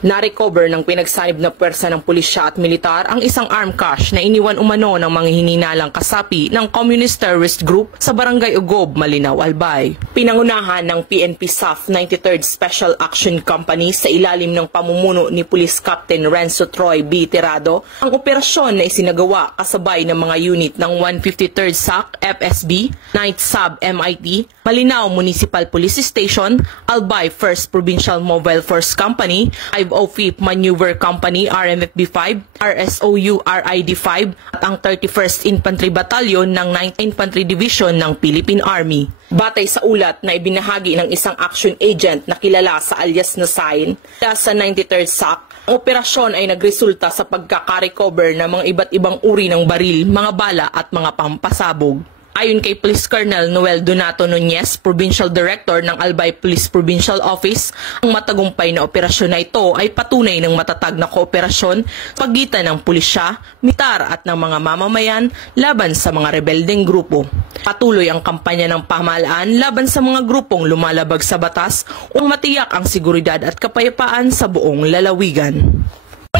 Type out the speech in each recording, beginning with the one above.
Na-recover ng pinagsanib na pwersa ng pulisya at militar ang isang armed cache na iniwan umano ng mga hinihinalang kasapi ng Communist Terrorist Group sa Barangay Ugob, Malinaw, Albay. Pinangunahan ng PNP SAF 93rd Special Action Company sa ilalim ng pamumuno ni Police Captain Renzo Troy B. Tirado ang operasyon na isinagawa kasabay ng mga unit ng 153rd SAC FSB, 9th Sub MIT, Malinaw Municipal Police Station, Albay 1st Provincial Mobile Force Company, 505th Maneuver Company RMFB-5, RSOU RID-5 at ang 31st Infantry Battalion ng 9th Infantry Division ng Philippine Army. Batay sa ulat na ibinahagi ng isang action agent na kilala sa alias na Sign sa 93rd SAC, ang operasyon ay nagresulta sa pagkakarecover ng mga iba't ibang uri ng baril, mga bala at mga pampasabog. Ayon kay Police Colonel Noel Donato Nunez, Provincial Director ng Albay Police Provincial Office, ang matagumpay na operasyon na ito ay patunay ng matatag na kooperasyon sa pagitan ng pulisya, militar at ng mga mamamayan laban sa mga rebeldeng grupo. Patuloy ang kampanya ng pamahalaan laban sa mga grupong lumalabag sa batas upang matiyak ang seguridad at kapayapaan sa buong lalawigan.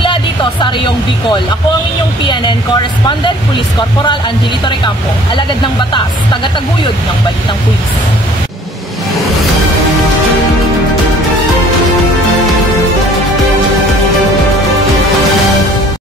Mula dito sa Riyong Bicol, ako ang inyong PNN Correspondent, Police Corporal Angelito Recampo, alagad ng batas, tagataguyod ng Balitang Pulis.